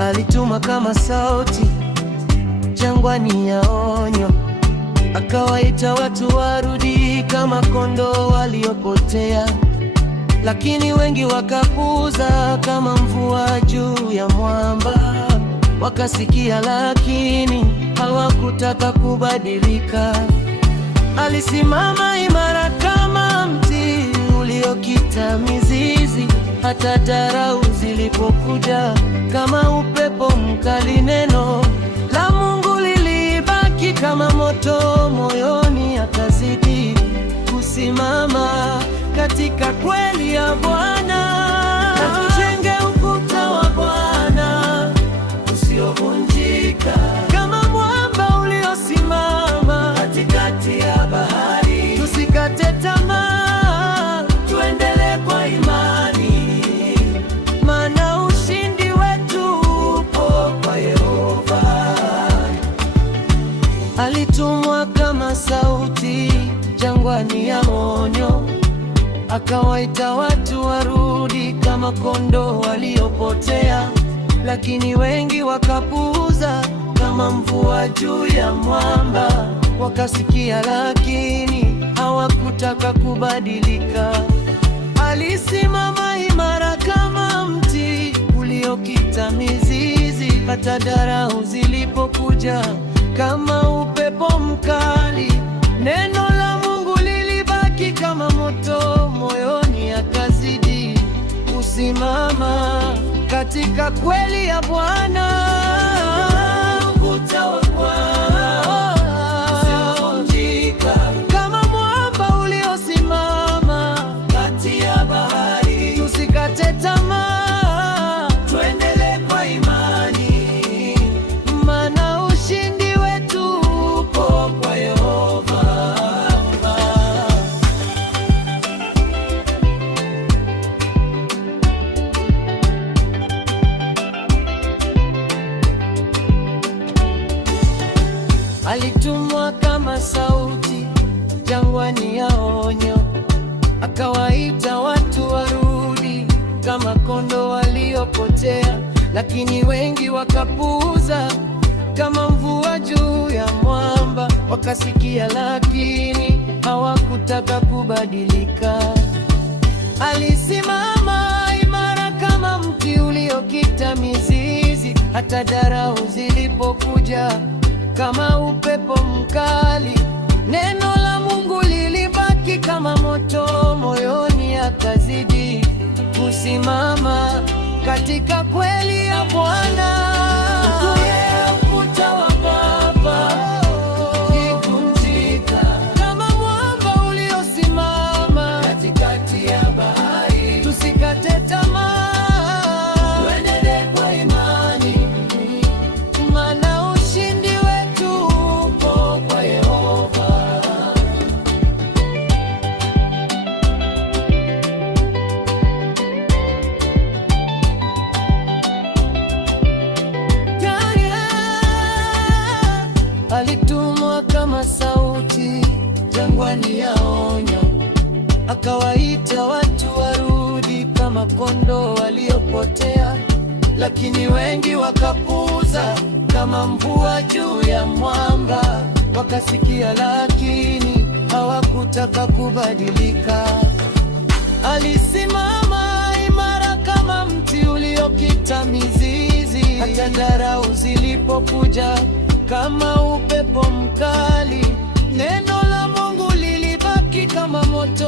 Alituma kama sauti jangwani ya onyo, akawaita watu warudi kama kondoo waliopotea. Lakini wengi wakapuuza kama mvua juu ya mwamba. Wakasikia lakini hawakutaka kubadilika. Alisimama imara kama mti uliokita mizizi, hata dharau zilipokuja kama upepo mkali. Neno la Mungu lilibaki kama moto moyoni, akazidi kusimama katika kweli ya Bwana. Na tujenge ukuta wa Bwana usiovunjika, kama mwamba uliosimama katikati ya bahari. Tusikate tamaa, tuendelee kwa imani, maana ushindi wetu upo kwa Yehova. Alitumwa kama sauti jangwani ya onyo, akawaita watu warudi kama kondoo waliopotea. Lakini wengi wakapuuza kama mvua juu ya mwamba. Wakasikia lakini hawakutaka kubadilika. Alisimama imara kama mti uliokita mizizi, hata dharau zilipokuja kama upepo mkali. Neno la Mungu lilibaki kama moto moyoni, akazidi kusimama katika kweli ya Bwana. Ukuta wa Bwana usiovunjika, kama mwamba uliosimama kati ya bahari. Tusikate tamaa, tuendelee kwa imani, maana ushindi wetu upo kwa Yehova. Alitumwa kama sauti jangwani ya onyo, akawaita watu warudi kama kondoo waliopotea. Lakini wengi wakapuuza kama mvua juu ya mwamba. Wakasikia lakini hawakutaka kubadilika. Alisimama imara kama mti uliokita mizizi, hata dharau zilipokuja kama upepo mkali. Neno la Mungu lilibaki kama moto moyoni, akazidi kusimama katika kweli ya Bwana. Ukuta wa Baba ukivunjika, kama mwamba uliosimama katikati ya bahari. Tusikate tamaa, tuendelee kwa imani, maana ushindi wetu upo kwa Yehova. Alitumwa kama sauti jangwani ya onyo, akawaita watu warudi kama kondoo waliopotea. Lakini wengi wakapuuza kama mvua juu ya mwamba. Wakasikia lakini hawakutaka kubadilika. Alisimama imara kama mti uliokita mizizi, hata dharau zilipokuja kama upepo mkali. Neno la Mungu lilibaki kama moto